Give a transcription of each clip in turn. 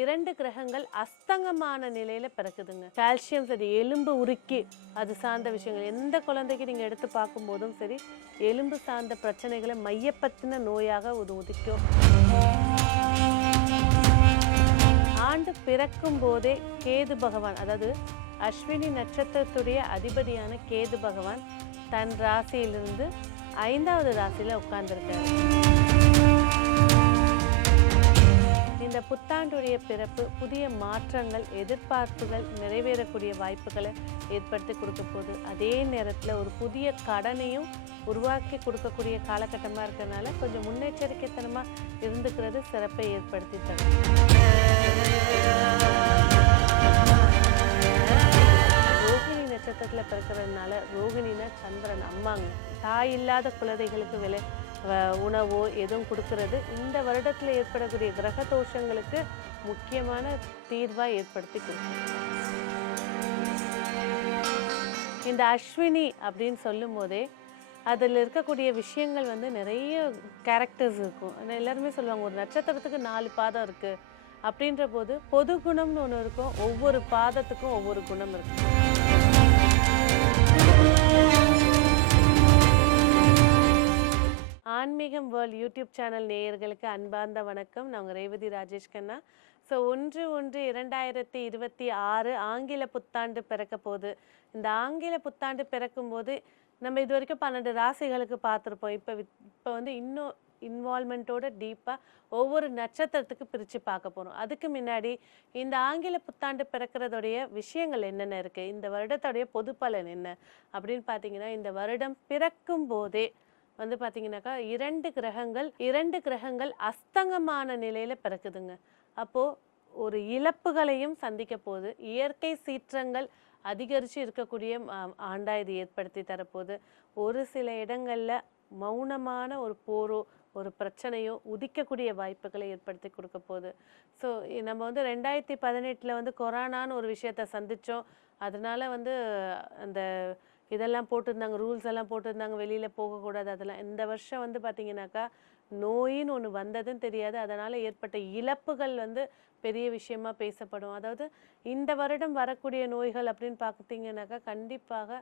2 கிரகங்கள் அஸ்தங்கமான நிலையில பிறக்குதுங்க. கால்சியம் சரி, எலும்பு உருக்கி அது சார்ந்த விஷயங்கள் எந்த குழந்தைக்கு நீங்க எடுத்து பார்க்கும்போதும் சரி, எலும்பு சார்ந்த பிரச்சனைகளை மையப்படுத்தின நோயாக உதிக்கும். ஆண்டு பிறக்கும் போதே கேது பகவான், அதாவது அஸ்வினி நட்சத்திரத்துடைய அதிபதியான கேது பகவான் தன் ராசியிலிருந்து 5வது ராசியில உட்கார்ந்துருக்காரு. இந்த புத்தாண்டுடைய பிறப்பு புதிய மாற்றங்கள், எதிர்பார்ப்புகள் நிறைவேறக்கூடிய வாய்ப்புகளை ஏற்படுத்தி கொடுக்க போகுது. அதே நேரத்தில் ஒரு புதிய கடனையும் உருவாக்கி கொடுக்கக்கூடிய காலகட்டமாக இருக்கிறதுனால கொஞ்சம் முன்னெச்சரிக்கைத்தனமாக இருந்துக்கிறது சிறப்பை ஏற்படுத்தி தரும். ரோகிணி நட்சத்திரத்தில் பிறக்கிறதுனால, ரோகிணினா சந்திரன் அம்மாங்க, தாய் இல்லாத குழந்தைகளுக்கு உணவோ எதுவும் கொடுக்கறது இந்த வருடத்தில் ஏற்படக்கூடிய கிரக தோஷங்களுக்கு முக்கியமான தீர்வாக ஏற்படுத்தி கொடுக்கும். இந்த அஸ்வினி அப்படின்னு சொல்லும் போதே அதில் இருக்கக்கூடிய விஷயங்கள் நிறைய கேரக்டர்ஸ் இருக்கும். எல்லாருமே சொல்லுவாங்க ஒரு நட்சத்திரத்துக்கு 4 பாதம் இருக்கு அப்படின்ற போது பொது குணம்னு ஒன்று இருக்கும், ஒவ்வொரு பாதத்துக்கும் ஒவ்வொரு குணம் இருக்கும். ஆன்மீகம் வேர்ல்ட் யூடியூப் சேனல் நேயர்களுக்கு அன்பார்ந்த வணக்கம். நாங்கள் ரேவதி ராஜேஷ் கண்ணா. 1/1/2026 ஆங்கில புத்தாண்டு பிறக்க போகுது. இந்த ஆங்கில புத்தாண்டு பிறக்கும்போது நம்ம இது வரைக்கும் 12 ராசிகளுக்கு பார்த்துருப்போம். இப்போ இன்னும் இன்வால்மெண்ட்டோட டீப்பாக ஒவ்வொரு நட்சத்திரத்துக்கு பிரித்து பார்க்க போகிறோம். அதுக்கு முன்னாடி இந்த ஆங்கில புத்தாண்டு பிறக்கிறதுடைய விஷயங்கள் என்னென்ன இருக்குது, இந்த வருடத்துடைய பொது பலன் என்ன அப்படின்னு பார்த்தீங்கன்னா, இந்த வருடம் பிறக்கும் போதே பார்த்தீங்கன்னாக்கா 2 கிரகங்கள் அஸ்தங்கமான நிலையில பிறக்குதுங்க. அப்போ ஒரு இழப்புகளையும் சந்திக்க போகுது. இயற்கை சீற்றங்கள் அதிகரித்து இருக்கக்கூடிய ஆண்டா இது ஏற்படுத்தி தரப்போகுது. ஒரு சில இடங்கள்ல மௌனமான ஒரு போரோ ஒரு பிரச்சனையோ உதிக்கக்கூடிய வாய்ப்புகளை ஏற்படுத்தி கொடுக்க போகுது. ஸோ நம்ம 2018 கொரோனான்னு ஒரு விஷயத்தை சந்தித்தோம். அதனால அந்த இதெல்லாம் போட்டிருந்தாங்க, ரூல்ஸ் எல்லாம் போட்டிருந்தாங்க, வெளியில் போகக்கூடாது. அதெல்லாம் இந்த வருஷம் பார்த்தீங்கன்னாக்கா நோயின்னு ஒன்று வந்ததுன்னு தெரியாது, அதனால் ஏற்பட்ட இழப்புகள் பெரிய விஷயமா பேசப்படும். அதாவது இந்த வருடம் வரக்கூடிய நோய்கள் அப்படின்னு பார்த்தீங்கன்னாக்கா கண்டிப்பாக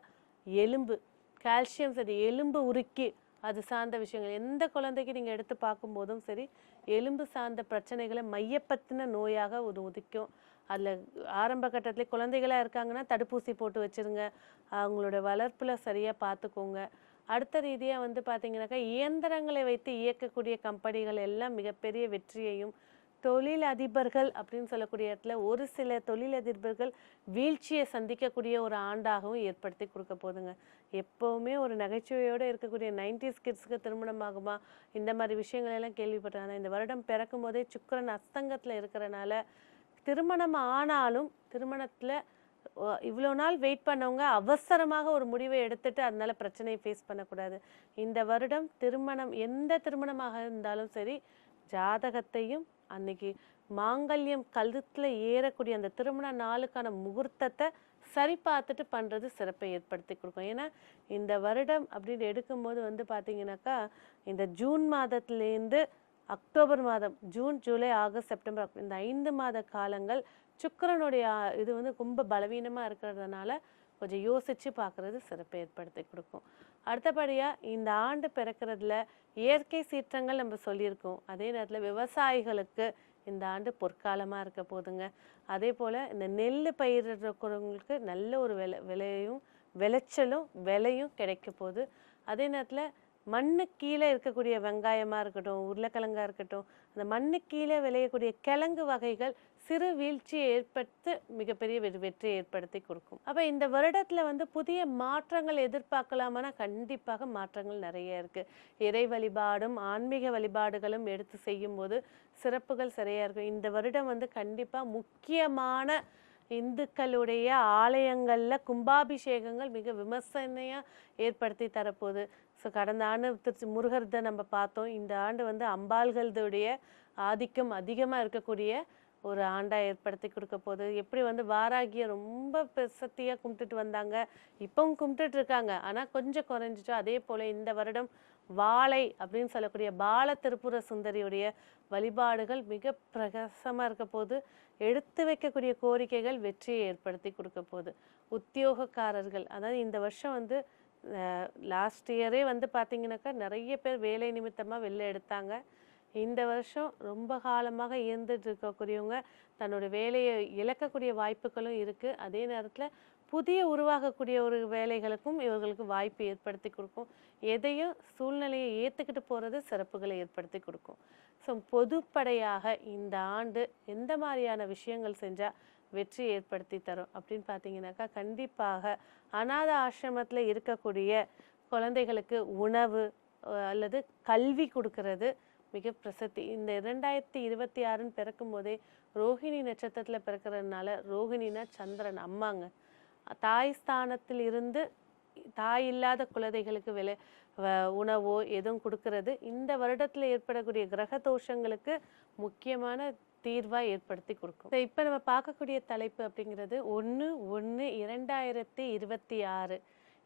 எலும்பு, கால்சியம் சரி, எலும்பு உருக்கி அது சார்ந்த விஷயங்கள் எந்த குழந்தைக்கு நீங்கள் எடுத்து பார்க்கும்போதும் சரி, எலும்பு சார்ந்த பிரச்சனைகளை மையப்படுத்தின நோயாக உதிக்கும். அதில் ஆரம்ப கட்டத்திலே குழந்தைகளாக இருக்காங்கன்னா தடுப்பூசி போட்டு வச்சுருங்க, அவங்களோட வளர்ப்பில் சரியாக பார்த்துக்கோங்க. அடுத்த ரீதியாக பார்த்தீங்கன்னாக்கா இயந்திரங்களை வைத்து இயக்கக்கூடிய கம்பெனிகள் எல்லாம் மிகப்பெரிய வெற்றியையும், தொழிலதிபர்கள் அப்படின்னு சொல்லக்கூடிய இடத்துல ஒரு சில தொழிலதிபர்கள் வீழ்ச்சியை சந்திக்கக்கூடிய ஒரு ஆண்டாகவும் ஏற்படுத்தி கொடுக்க போதுங்க. எப்போவுமே ஒரு நகைச்சுவையோடு இருக்கக்கூடிய 90s கிட்ஸுக்கு திருமணம் ஆகுமா, இந்த மாதிரி விஷயங்கள் எல்லாம் கேள்விப்பட்டாங்க. இந்த வருடம் பிறக்கும் போதே சுக்கிரன் அஸ்தங்கத்தில் இருக்கிறனால திருமணம் ஆனாலும் திருமணத்தில் இவ்வளோ நாள் வெயிட் பண்ணவங்க அவசரமாக ஒரு முடிவை எடுத்துட்டு அதனால பிரச்சனையை ஃபேஸ் பண்ணக்கூடாது. இந்த வருடம் திருமணம் எந்த திருமணமாக இருந்தாலும் சரி, ஜாதகத்தையும் அன்னைக்கு மாங்கல்யம் கழுத்தில் ஏறக்கூடிய அந்த திருமண நாளுக்கான முகூர்த்தத்தை சரி பார்த்துட்டு பண்ணுறது சிறப்பை ஏற்படுத்தி கொடுக்கும். ஏன்னா இந்த வருடம் அப்படின்னு எடுக்கும்போது பார்த்தீங்கன்னாக்கா இந்த ஜூன் மாதத்துலேருந்து அக்டோபர் மாதம், ஜூன் ஜூலை ஆகஸ்ட் செப்டம்பர் இந்த 5 மாத காலங்கள் சுக்கிரனுடைய இது ரொம்ப பலவீனமாக இருக்கிறதுனால கொஞ்சம் யோசித்து பார்க்குறது சிறப்பை ஏற்படுத்தி கொடுக்கும். அடுத்தபடியாக இந்த ஆண்டு பிறக்கிறதுல இயற்கை சீற்றங்கள் நம்ம சொல்லியிருக்கோம். அதே நேரத்தில் விவசாயிகளுக்கு இந்த ஆண்டு பொற்காலமாக இருக்க போதுங்க. அதே போல் இந்த நெல் பயிரிடுறவங்களுக்கு நல்ல ஒரு விளைச்சலும் விலையும் கிடைக்க போகுது. அதே நேரத்தில் மண்ணு கீழே இருக்கக்கூடிய வெங்காயமாக இருக்கட்டும், உருளைக்கிழங்காக இருக்கட்டும், அந்த மண்ணு கீழே விளையக்கூடிய கிழங்கு வகைகள் சிறு வீழ்ச்சியை ஏற்படுத்தி மிகப்பெரிய வெற்றியை ஏற்படுத்தி கொடுக்கும். அப்போ இந்த வருடத்தில் புதிய மாற்றங்கள் எதிர்பார்க்கலாமான்னா கண்டிப்பாக மாற்றங்கள் நிறைய இருக்குது. இறை வழிபாடும் ஆன்மீக வழிபாடுகளும் எடுத்து செய்யும்போது சிறப்புகள் சரியாக இருக்கும். இந்த வருடம் கண்டிப்பாக முக்கியமான இந்துக்களுடைய ஆலயங்களில் கும்பாபிஷேகங்கள் மிக விமர்சனையாக ஏற்படுத்தி தரப்போகுது. ஸோ கடந்த ஆண்டு திருச்சி முருகர்தை நம்ம பார்த்தோம். இந்த ஆண்டு அம்பாள்களுடைய ஆதிக்கம் அதிகமாக இருக்கக்கூடிய ஒரு ஆண்டாக ஏற்படுத்தி கொடுக்க போகுது. எப்படி வாராகியை ரொம்ப பிரசத்தியாக கும்பிட்டுட்டு வந்தாங்க, இப்பவும் கும்பிட்டுட்டு இருக்காங்க, ஆனால் கொஞ்சம் குறைஞ்சிச்சோ அதே போல் இந்த வருடம் வாழை அப்படின்னு சொல்லக்கூடிய பால திரிபுர சுந்தரியுடைய வழிபாடுகள் மிக பிரகாசமா இருக்க போது. எடுத்து வைக்கக்கூடிய கோரிக்கைகள் வெற்றியை ஏற்படுத்தி கொடுக்க போகுது. உத்தியோகக்காரர்கள், அதாவது இந்த வருஷம் வந்து லாஸ்ட் இயரே வந்து பார்த்தீங்கன்னாக்கா நிறைய பேர் வேலை நிமித்தமாக வெளில எடுத்தாங்க. இந்த வருஷம் ரொம்ப காலமாக இருந்துட்டு இருக்கக்கூடியவங்க தன்னோட வேலையை இழக்கக்கூடிய வாய்ப்புகளும் இருக்குது. அதே நேரத்தில் புதிய உருவாகக்கூடிய ஒரு வேலைகளுக்கும் இவர்களுக்கு வாய்ப்பு ஏற்படுத்தி கொடுக்கும். எதையும் சூழ்நிலையை ஏற்றுக்கிட்டு போகிறது சிறப்புகளை ஏற்படுத்தி கொடுக்கும். ஸோ பொதுப்படையாக இந்த ஆண்டு எந்த மாதிரியான விஷயங்கள் செஞ்சால் வெற்றி ஏற்படுத்தி தரும் அப்படின்னு பார்த்தீங்கன்னாக்கா, கண்டிப்பாக அநாத ஆசிரமத்தில் இருக்கக்கூடிய குழந்தைகளுக்கு உணவு அல்லது கல்வி கொடுக்கறது மிக பிரசித்தி. இந்த 2026 பிறக்கும் போதே ரோஹிணி நட்சத்திரத்தில் பிறக்கிறதுனால, ரோஹிணினா சந்திரன் அம்மாங்க. தாய் ஸ்தானத்தில் இருந்து தாய் இல்லாத குழந்தைகளுக்கு உணவோ எதுவும் கொடுக்கறது இந்த வருடத்தில் ஏற்படக்கூடிய கிரக தோஷங்களுக்கு முக்கியமான தீர்வாக ஏற்படுத்தி கொடுக்கும். இப்போ நம்ம பார்க்கக்கூடிய தலைப்பு அப்படிங்கிறது 1/1/2026.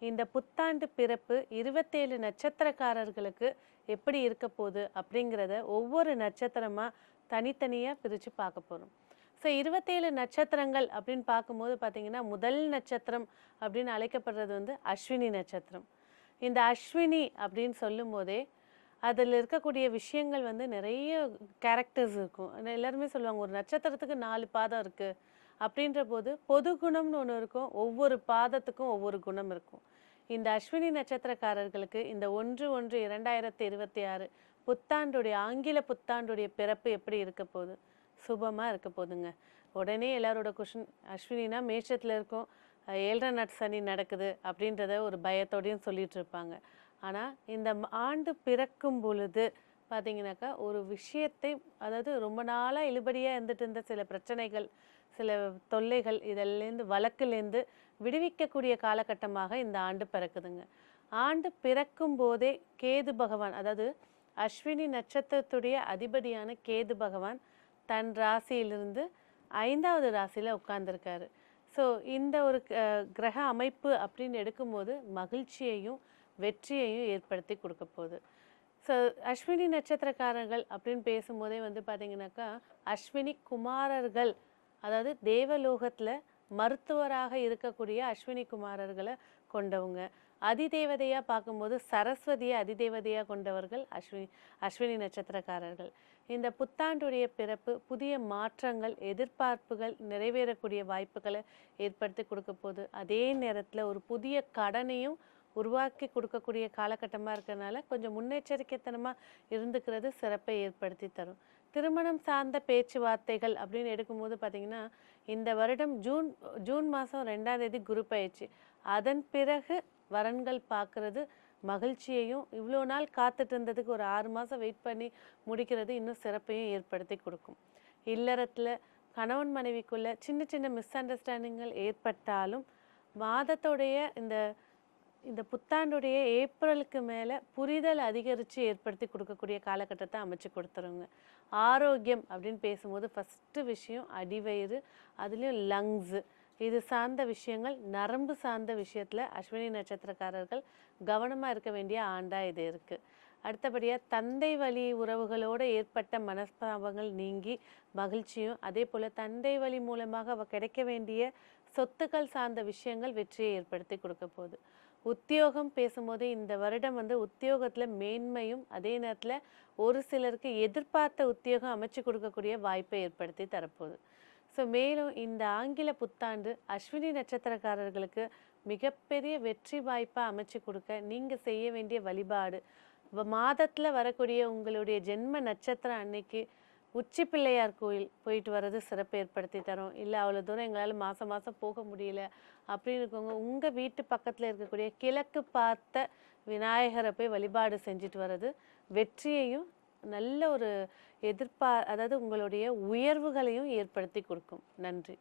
இந்த புத்தாண்டு பிறப்பு 27 நட்சத்திரக்காரர்களுக்கு எப்படி இருக்க போகுது அப்படிங்கிறத ஒவ்வொரு நட்சத்திரமாக தனித்தனியாக பிரித்து பார்க்க போகிறோம். ஸோ 27 நட்சத்திரங்கள் அப்படின்னு பார்க்கும்போது பார்த்தீங்கன்னா, முதல் நட்சத்திரம் அப்படின்னு அழைக்கப்படுறது வந்து அஸ்வினி நட்சத்திரம். இந்த அஸ்வினி அப்படின்னு சொல்லும் போதே அதில் இருக்கக்கூடிய விஷயங்கள் வந்து நிறைய கேரக்டர்ஸ் இருக்கும். எல்லாருமே சொல்லுவாங்க ஒரு நட்சத்திரத்துக்கு 4 பாதம் இருக்குது அப்படின்ற போது பொது குணம்னு ஒன்று இருக்கும். ஒவ்வொரு பாதத்துக்கும் ஒவ்வொரு குணம் இருக்கும். இந்த அஸ்வினி நட்சத்திரக்காரர்களுக்கு இந்த 1/1/2026 புத்தாண்டுடைய ஆங்கில புத்தாண்டுடைய பிறப்பு எப்படி இருக்க போகுது? சுபமாக இருக்க போகுதுங்க. உடனே எல்லாரோட கொஷின், அஸ்வினினா மேஷத்தில் இருக்கும், 7.5 நாட் சனி நடக்குது அப்படின்றத ஒரு பயத்தோடையும் சொல்லிட்டு இருப்பாங்க. ஆனால் இந்த ஆண்டு பிறக்கும் பொழுது பார்த்தீங்கன்னாக்கா, ஒரு விஷயத்தை, அதாவது ரொம்ப நாளாக இழுபடியாக இருந்துட்டு இருந்த சில பிரச்சனைகள், சில தொல்லைகள், இதெல்லேருந்து வழக்குலேருந்து விடுவிக்கக்கூடிய காலகட்டமாக இந்த ஆண்டு பிறக்குதுங்க. ஆண்டு பிறக்கும் போதே கேது பகவான், அதாவது அஸ்வினி நட்சத்திரத்துடைய அதிபதியான கேது பகவான் தன் ராசியிலிருந்து 5வது ராசியில் உட்கார்ந்துருக்காரு. ஸோ இந்த ஒரு கிரக அமைப்பு அப்படின்னு எடுக்கும்போது மகிழ்ச்சியையும் வெற்றியையும் ஏற்படுத்தி கொடுக்க போகுது. ஸோ அஸ்வினி நட்சத்திரக்காரர்கள் அப்படின்னு பேசும்போதே வந்து பார்த்தீங்கன்னாக்கா, அஸ்வினி குமாரர்கள், அதாவது தேவலோகத்தில் மருத்துவராக இருக்கக்கூடிய அஸ்வினி குமாரர்களை கொண்டவங்க. அதிதேவதையாக பார்க்கும்போது சரஸ்வதியை அதிதேவதையாக கொண்டவர்கள் அஸ்வினி நட்சத்திரக்காரர்கள். இந்த புத்தாண்டுடைய பிறப்பு புதிய மாற்றங்கள், எதிர்பார்ப்புகள் நிறைவேறக்கூடிய வாய்ப்புகளை ஏற்படுத்தி கொடுக்க போகுது. அதே நேரத்தில் ஒரு புதிய கடனையும் உருவாக்கி கொடுக்கக்கூடிய காலகட்டமாக இருக்கிறதுனால கொஞ்சம் முன்னெச்சரிக்கைத்தனமாக இருந்துக்கிறது சிறப்பை ஏற்படுத்தி தரும். திருமணம் சார்ந்த பேச்சுவார்த்தைகள் அப்படின்னு எடுக்கும்போது பார்த்திங்கன்னா, இந்த வருடம் ஜூன் மாதம் 2ஆம் தேதி குரு பயிற்சி. அதன் பிறகு வரன்கள் பார்க்குறது மகிழ்ச்சியையும், இவ்வளோ நாள் காத்துட்டு இருந்ததுக்கு ஒரு 6 மாதம் வெயிட் பண்ணி முடிக்கிறது இன்னும் சிறப்பையும் ஏற்படுத்தி கொடுக்கும். இல்லறத்தில் கணவன் மனைவிக்குள்ள சின்ன சின்ன மிஸ் அண்டர்ஸ்டாண்டிங்கள் ஏற்பட்டாலும் மாதத்துடைய இந்த புத்தாண்டுடைய ஏப்ரலுக்கு மேலே புரிதல் அதிகரித்து ஏற்படுத்தி கொடுக்கக்கூடிய காலகட்டத்தை அமைச்சு கொடுத்துருங்க. ஆரோக்கியம் அப்படின்னு பேசும்போது ஃபஸ்ட்டு விஷயம் அடிவயிறு, அதுலேயும் லங்ஸு, இது சார்ந்த விஷயங்கள், நரம்பு சார்ந்த விஷயத்தில் அஸ்வினி நட்சத்திரக்காரர்கள் கவனமாக இருக்க வேண்டிய ஆண்டாக இது இருக்குது. அடுத்தபடியாக தந்தை வழி உறவுகளோடு ஏற்பட்ட மனஸ்தாபங்கள் நீங்கி மகிழ்ச்சியும், அதே போல் தந்தை வழி மூலமாக கிடைக்க வேண்டிய சொத்துக்கள் சார்ந்த விஷயங்கள் வெற்றியை ஏற்படுத்தி கொடுக்க போகுது. உத்தியோகம் பேசும்போது இந்த வருடம் வந்து உத்தியோகத்தில் மேன்மையும், அதே நேரத்தில் ஒரு சிலருக்கு எதிர்பார்த்த உத்தியோகம் அமைச்சு கொடுக்கக்கூடிய வாய்ப்பை ஏற்படுத்தி தரப்போகுது. ஸோ மேலும் இந்த ஆங்கில புத்தாண்டு அஸ்வினி நட்சத்திரக்காரர்களுக்கு மிகப்பெரிய வெற்றி வாய்ப்பாக அமைச்சு கொடுக்க நீங்கள் செய்ய வேண்டிய வழிபாடு, மாதத்தில் வரக்கூடிய உங்களுடைய ஜென்ம நட்சத்திரம் அன்னைக்கு உச்சி பிள்ளையார் கோயில் போயிட்டு வர்றது சிறப்பு ஏற்படுத்தி தரும். இல்லை அவ்வளோ தூரம் எங்களால் மாதம் போக முடியல அப்படின்னு இருக்கவங்க, உங்கள் வீட்டு பக்கத்தில் இருக்கக்கூடிய கிழக்கு பார்த்த விநாயகரை போய் வழிபாடு செஞ்சுட்டு வர்றது வெற்றியையும் நல்ல ஒரு அதாவது உங்களுடைய உயர்வுகளையும் ஏற்படுத்தி கொடுக்கும். நன்றி.